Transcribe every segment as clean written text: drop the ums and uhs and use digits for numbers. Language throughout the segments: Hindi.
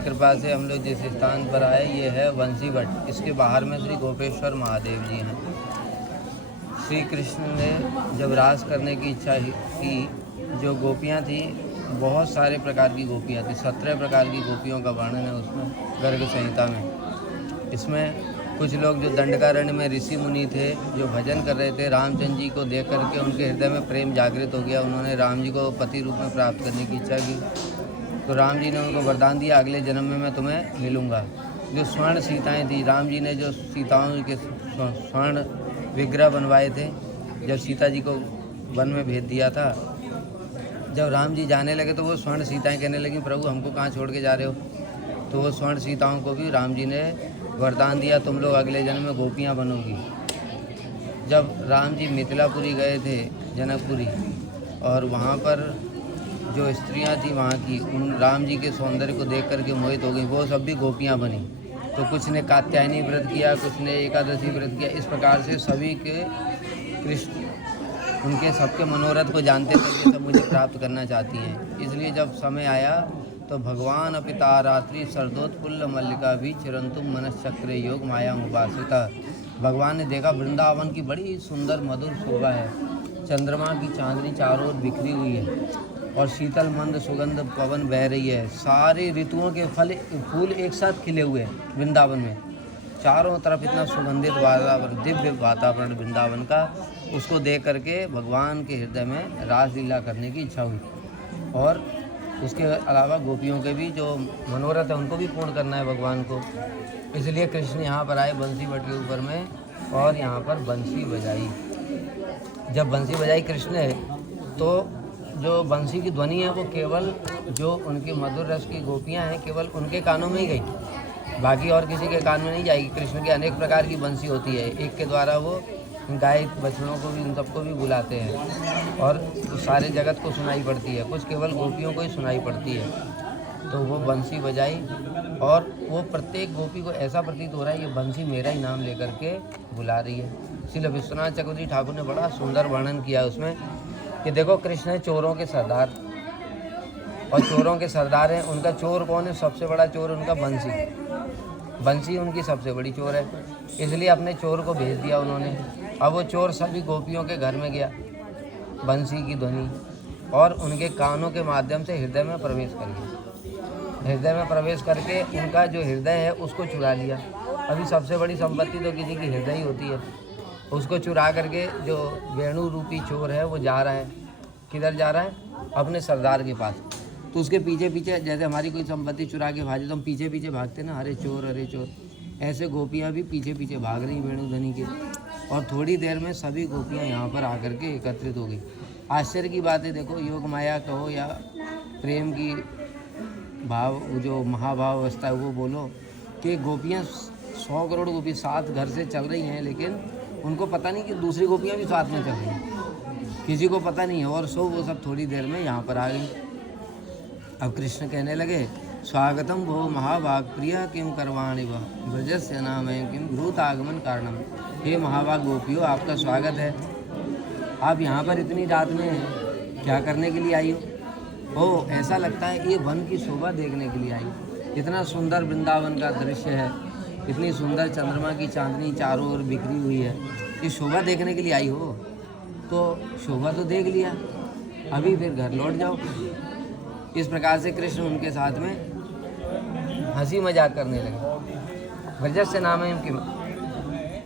कृपा से हम लोग जिस स्थान पर आए ये है बंसी भट्ट। इसके बाहर में श्री गोपेश्वर महादेव जी हैं। श्री कृष्ण ने जब रास करने की इच्छा की, जो गोपियाँ थी बहुत सारे प्रकार की गोपियाँ थी, 17 प्रकार की गोपियों का वर्णन है उसमें गर्ग संहिता में। इसमें कुछ लोग जो दंडकारण्य में ऋषि मुनि थे जो भजन कर रहे थे, रामचंद्र जी को देख करके उनके हृदय में प्रेम जागृत हो गया। उन्होंने राम जी को पति रूप में प्राप्त करने की इच्छा की, तो राम जी ने उनको वरदान दिया, अगले जन्म में मैं तुम्हें मिलूँगा। जो स्वर्ण सीताएं थी, राम जी ने जो सीताओं के स्वर्ण विग्रह बनवाए थे, जब सीता जी को वन में भेज दिया था, जब राम जी जाने लगे तो वो स्वर्ण सीताएं कहने लगी, प्रभु हमको कहाँ छोड़ के जा रहे हो। तो वो स्वर्ण सीताओं को भी राम जी ने वरदान दिया, तुम लोग अगले जन्म में गोपियाँ बनोगी। जब राम जी मिथिलापुरी गए थे, जनकपुरी, और वहाँ पर जो स्त्रियां थी वहाँ की, उन राम जी के सौंदर्य को देख करके मोहित हो गई, वो सब भी गोपियाँ बनी। तो कुछ ने कात्यायनी व्रत किया, कुछ ने एकादशी व्रत किया। इस प्रकार से सभी के कृष्ण उनके सबके मनोरथ को जानते थे कि सब मुझे प्राप्त करना चाहती हैं। इसलिए जब समय आया तो भगवान अपिता रात्रि सरदोत्पुल्ल मल्लिका भी चिरंतुम मनश्चक्र योग माया उपासिता। भगवान ने देखा वृंदावन की बड़ी सुंदर मधुर शोभा है, चंद्रमा की चांदनी चारों ओर बिखरी हुई है और शीतल मंद सुगंध पवन बह रही है। सारे ऋतुओं के फूल एक साथ खिले हुए हैं वृंदावन में, चारों तरफ इतना सुगंधित वातावरण, दिव्य वातावरण वृंदावन का। उसको देख करके भगवान के हृदय में रासलीला करने की इच्छा हुई, और उसके अलावा गोपियों के भी जो मनोरथ है उनको भी पूर्ण करना है भगवान को। इसलिए कृष्ण यहाँ पर आए बंसी भट्ट के ऊपर में, और यहाँ पर बंसी बजाई। जब बंसी बजाई कृष्ण ने, तो जो बंसी की ध्वनि है वो केवल जो उनकी मधुर रस की गोपियाँ हैं केवल उनके कानों में ही गई, बाकी और किसी के कान में नहीं जाएगी। कृष्ण की अनेक प्रकार की बंसी होती है, एक के द्वारा वो गाय बछड़ों को भी, उन सबको भी बुलाते हैं, और सारे जगत को सुनाई पड़ती है, कुछ केवल गोपियों को ही सुनाई पड़ती है। तो वो बंसी बजाई, और वो प्रत्येक गोपी को ऐसा प्रतीत हो रहा है ये बंसी मेरा ही नाम लेकर के बुला रही है। श्री विश्वनाथ चक्रवर्ती ठाकुर ने बड़ा सुंदर वर्णन किया उसमें कि देखो कृष्ण है चोरों के सरदार, और चोरों के सरदार हैं, उनका चोर कौन है? सबसे बड़ा चोर उनका बंसी। बंसी उनकी सबसे बड़ी चोर है, इसलिए अपने चोर को भेज दिया उन्होंने। अब वो चोर सभी गोपियों के घर में गया, बंसी की ध्वनि और उनके कानों के माध्यम से हृदय में प्रवेश कर गया। हृदय में प्रवेश करके उनका जो हृदय है उसको चुरा लिया। अभी सबसे बड़ी संपत्ति तो किसी की हृदय ही होती है। उसको चुरा करके जो वेणु रूपी चोर है वो जा रहा है, किधर जा रहा है? अपने सरदार के पास। तो उसके पीछे पीछे, जैसे हमारी कोई संपत्ति चुरा के भागे तो हम पीछे पीछे भागते ना, अरे चोर अरे चोर, ऐसे गोपियाँ भी पीछे पीछे भाग रही वेणुध्वनि के। और थोड़ी देर में सभी गोपियाँ यहाँ पर आकर के एकत्रित हो गई। आश्चर्य की बात है, देखो योग माया कहो या प्रेम की भाव, जो महाभाव अवस्था है वो बोलो, कि गोपियाँ 100 करोड़ गोपी साथ घर से चल रही हैं, लेकिन उनको पता नहीं कि दूसरी गोपियाँ भी साथ में चल रही हैं, किसी को पता नहीं है। और वो सब थोड़ी देर में यहाँ पर आ गई। अब कृष्ण कहने लगे, स्वागतम भो महाभाग प्रिय किम करवाणि वह ब्रजस्य नाम किम भूत आगमन कारणम। हे महाभाग गोपियों, आपका स्वागत है। आप यहाँ पर इतनी रात में क्या करने के लिए आई हो? ओ, ऐसा लगता है ये वन की शोभा देखने के लिए आई। इतना सुंदर वृंदावन का दृश्य है, इतनी सुंदर चंद्रमा की चांदनी चारों ओर बिखरी हुई है, ये शोभा देखने के लिए आई हो? तो शोभा तो देख लिया, अभी फिर घर लौट जाओ। इस प्रकार से कृष्ण उनके साथ में हंसी मजाक करने लगे। ब्रजस्य नाम किम,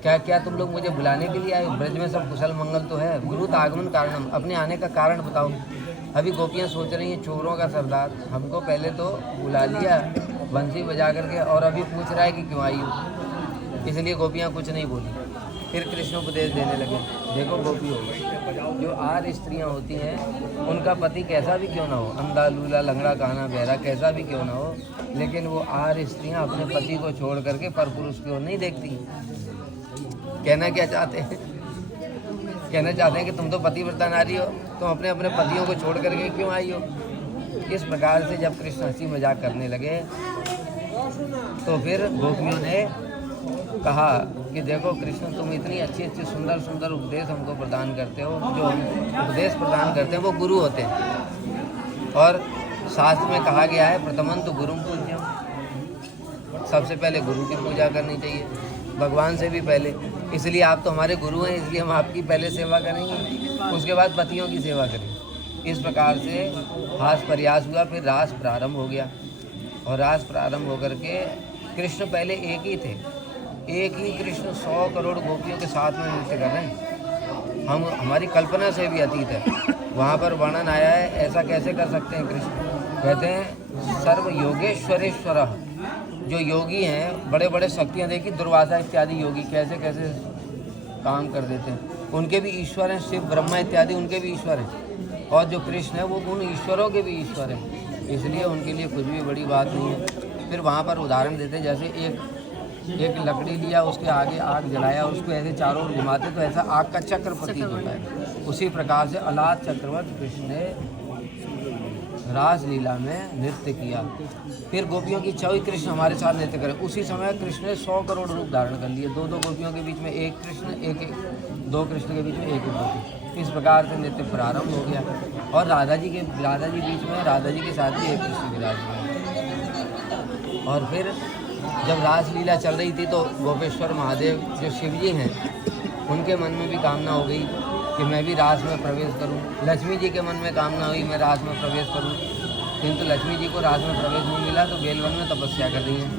क्या क्या तुम लोग मुझे बुलाने के लिए आए? ब्रज में सब कुशल मंगल तो है। गुरुत आगमन कारणम, अपने आने का कारण बताओ। अभी गोपियाँ सोच रही हैं चोरों का सरदार हमको पहले तो बुला लिया बंसी बजा करके, और अभी पूछ रहा है कि क्यों आई हो। इसलिए गोपियाँ कुछ नहीं बोली। फिर कृष्ण उपदेश देने लगे। देखो गोपियों, जो आर्य स्त्रियाँ होती हैं उनका पति कैसा भी क्यों ना हो, अंधा लूला लंगड़ा काना बहरा कैसा भी क्यों ना हो, लेकिन वो आर्य स्त्रियाँ अपने पति को छोड़ करके परपुरुष की ओर नहीं देखती। कहना क्या चाहते हैं? कहना चाहते हैं कि तुम तो पतिव्रता नारी हो, तुम अपने अपने पतियों को छोड़ करके क्यों आई हो। इस प्रकार से जब कृष्ण हंसी मजाक करने लगे तो फिर गोपियों ने कहा कि देखो कृष्ण, तुम इतनी अच्छी अच्छी सुंदर सुंदर उपदेश हमको प्रदान करते हो। जो हम उपदेश प्रदान करते हैं वो गुरु होते हैं, और शास्त्र में कहा गया है प्रथमं तो गुरुम पूज्यम, सबसे पहले गुरु की पूजा करनी चाहिए, भगवान से भी पहले। इसलिए आप तो हमारे गुरु हैं, इसलिए हम आपकी पहले सेवा करेंगे, उसके बाद पतियों की सेवा करेंगे। इस प्रकार से हास प्रयास हुआ। फिर रास प्रारंभ हो गया, और रास प्रारंभ होकर के कृष्ण पहले एक ही थे, एक ही कृष्ण 100 करोड़ गोपियों के साथ में नृत्य कर रहे हैं। हम हमारी कल्पना से भी अतीत है। वहाँ पर वर्णन आया है, ऐसा कैसे कर सकते हैं कृष्ण। कहते हैं सर्व योगेश्वरेश्वर, जो योगी हैं बड़े बड़े शक्तियाँ देखी, दुर्वासा इत्यादि योगी कैसे कैसे काम कर देते हैं, उनके भी ईश्वर हैं। शिव ब्रह्मा इत्यादि उनके भी ईश्वर हैं, और जो कृष्ण है वो उन ईश्वरों के भी ईश्वर हैं, इसलिए उनके लिए कुछ भी बड़ी बात नहीं है। फिर वहाँ पर उदाहरण देते हैं, जैसे एक लकड़ी लिया, उसके आगे आग जलाया, उसको ऐसे चारों ओर घुमाते तो ऐसा आग का चक्र प्रतीत होता है। उसी प्रकार से अलाद चक्रवर्ती कृष्ण ने रास लीला में नृत्य किया। फिर गोपियों की इच्छा हुई कृष्ण हमारे साथ नृत्य करें। उसी समय कृष्ण ने 100 करोड़ रूप धारण कर लिए। दो गोपियों के बीच में एक कृष्ण, दो कृष्ण के बीच में एक गोपी। इस प्रकार से नृत्य प्रारंभ हो गया, और राधा जी बीच में, राधा जी के साथ भी एक कृष्ण विराजमान। और फिर जब रासलीला चल रही थी तो गोपेश्वर महादेव जो शिव जी हैं उनके मन में भी कामना हो गई कि मैं भी रास में प्रवेश करूं। लक्ष्मी जी के मन में कामना हुई मैं रास में प्रवेश करूं, किंतु लक्ष्मी जी को रास में प्रवेश नहीं मिला तो बेलवन में तपस्या कर रही हैं।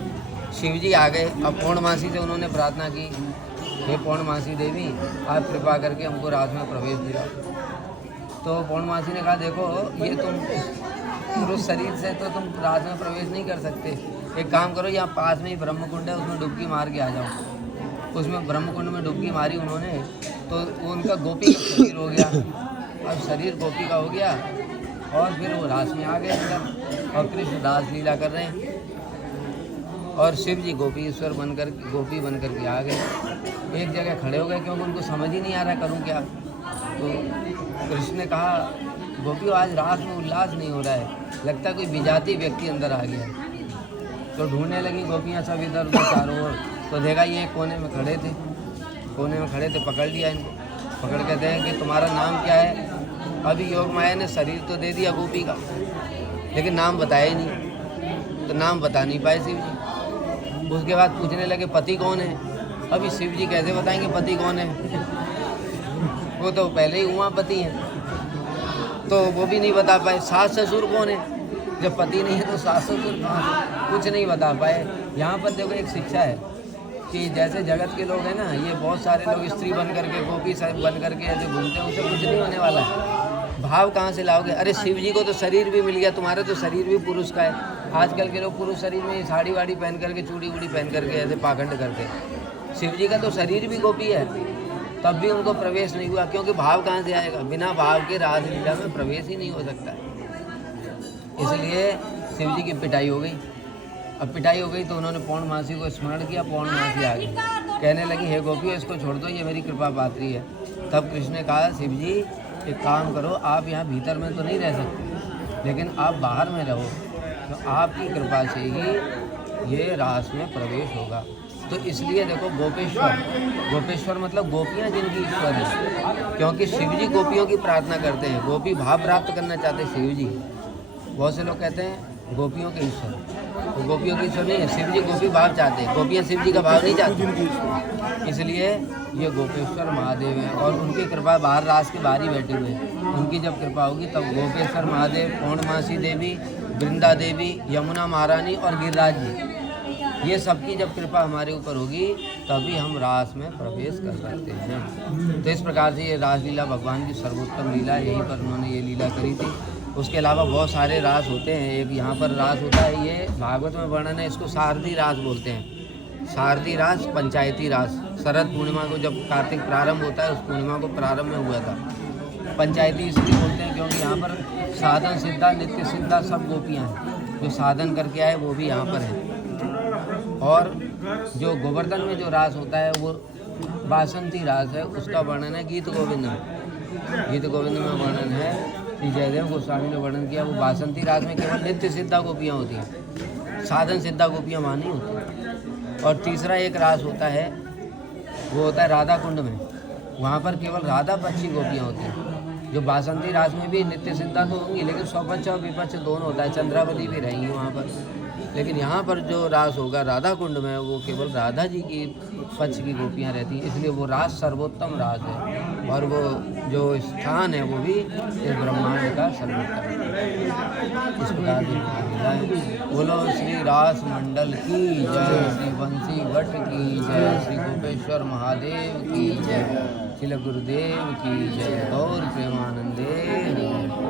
शिव जी आ गए। अब पौर्णमासी से उन्होंने प्रार्थना की, हे पौर्णमासी देवी, आप कृपा करके हमको रास में प्रवेश दिया। तो पौर्णमासी ने कहा, देखो ये तुम पुरुष शरीर से तो तुम रास में प्रवेश नहीं कर सकते, एक काम करो, यहाँ पास में ही ब्रह्मकुंड है, उसमें डुबकी मार के आ जाओ। उसमें ब्रह्मकुंड में डुबकी मारी उन्होंने, तो उनका गोपी का शरीर हो गया। अब शरीर गोपी का हो गया, और फिर वो रास में आ गए अंदर, और कृष्ण रास लीला कर रहे हैं, और शिव जी गोपी बन कर के आ गए। एक जगह खड़े हो गए, क्योंकि उनको समझ ही नहीं आ रहा करूँ क्या। तो कृष्ण ने कहा, गोपियों आज रास में उल्लास नहीं हो रहा है, लगता है कोई विजाती व्यक्ति अंदर आ गया। तो ढूंढने लगी गोपियाँ सब इधर उधर चारों ओर, तो देखा ये कोने में खड़े थे, पकड़ लिया इनको। पकड़ के कहें कि तुम्हारा नाम क्या है। अभी योग माया ने शरीर तो दे दिया गोपी का, लेकिन नाम बताया ही नहीं, तो नाम बता नहीं पाए शिव जी। उसके बाद पूछने लगे पति कौन है। अभी शिव जी कैसे बताएंगे पति कौन है, वो तो पहले ही उमापति हैं, तो वो भी नहीं बता पाए। सास ससुर कौन है, जब पति नहीं है तो सास ससुर कुछ नहीं बता पाए। यहाँ पर देखो एक शिक्षा है कि जैसे जगत के लोग हैं ना, ये बहुत सारे लोग स्त्री बन करके, गोपी बन करके ऐसे घूमते हैं, उसे कुछ नहीं होने वाला है। भाव कहाँ से लाओगे। अरे शिव जी को तो शरीर भी मिल गया, तुम्हारा तो शरीर भी पुरुष का है। आजकल के लोग पुरुष शरीर में साड़ी वाड़ी पहन करके, चूड़ी वूड़ी पहन करके ऐसे पाखंड करते हैं। शिव जी का तो शरीर भी गोपी है, तब भी उनको प्रवेश नहीं हुआ, क्योंकि भाव कहाँ से आएगा। बिना भाव के रासलीला में प्रवेश ही नहीं हो सकता। इसलिए शिव जी की पिटाई हो गई। अब पिटाई हो गई तो उन्होंने पौर्णमासी को स्मरण किया। पौर्णमासी आ गई, कहने लगी, हे गोपियों इसको छोड़ दो, ये मेरी कृपा पात्री है। तब कृष्ण ने कहा, शिव जी एक काम करो, आप यहाँ भीतर में तो नहीं रह सकते, लेकिन आप बाहर में रहो, तो आपकी कृपा से ही ये रास में प्रवेश होगा। तो इसलिए देखो गोपेश्वर मतलब गोपियाँ जिनकी ईश्वर है, क्योंकि शिव जी गोपियों की प्रार्थना करते हैं। गोपी भाव प्राप्त करना चाहते हैं शिव जी। बहुत से लोग कहते हैं गोपियों के ईश्वर, तो गोपियों के ईश्वर नहीं है, शिव जी गोपी भाव चाहते हैं, गोपियाँ शिव जी का भाव नहीं चाहती। इसलिए ये गोपेश्वर महादेव हैं, और उनकी कृपा बाहर रास के बाहर ही बैठे हुए हैं। उनकी जब कृपा होगी तब गोपेश्वर महादेव, पौर्णमासी देवी, वृंदा देवी, यमुना महारानी और गिरिराज जी, ये सबकी जब कृपा हमारे ऊपर होगी तभी हम रास में प्रवेश कर सकते हैं। तो इस प्रकार से ये रासलीला भगवान की सर्वोत्तम लीला है, यहीं पर उन्होंने ये लीला करी थी। उसके अलावा बहुत सारे रास होते हैं। एक यहाँ पर रास होता है, ये भागवत में वर्णन है, इसको शारदी रास बोलते हैं। शारदी रास, पंचायती रास। शरद पूर्णिमा को जब कार्तिक प्रारंभ होता है, उस पूर्णिमा को प्रारंभ में हुआ था। पंचायती इसलिए बोलते हैं क्योंकि यहाँ पर साधन सिद्धा, नित्य सिद्धा सब गोपियाँ हैं। जो साधन करके आए वो भी यहाँ पर हैं। और जो गोवर्धन में जो रास होता है वो बासंती रास है, उसका वर्णन है गीत गोविंद में। गीत गोविंद में वर्णन है, श्री जयदेव गोस्वामी ने वर्णन किया। वो बासंती रास में केवल नित्य सिद्धा गोपियाँ होती हैं, साधन सिद्धा गोपियाँ वहाँ नहीं होती। और तीसरा एक रास होता है, वो होता है राधा कुंड में। वहाँ पर केवल राधा पक्ष की गोपियाँ होती हैं। जो बासंती रास में भी नित्य सिद्धा तो होंगी, लेकिन स्वपक्ष और विपक्ष दोनों होता है। चंद्रावती भी रहेंगी वहाँ पर। लेकिन यहाँ पर जो रास होगा राधा कुंड में, वो केवल राधा जी की पक्ष की गोपियाँ रहती हैं, इसलिए वो रास सर्वोत्तम रास है। और वो जो स्थान है वो भी इस ब्रह्मांड का सर्वोत्तम है। इस प्रकार की बोलो श्री रास मंडल की जय, श्री बंसी भट्ट की जय, श्री गोपेश्वर महादेव की जय, श्री गुरुदेव की जय, गौर प्रेमानंदे।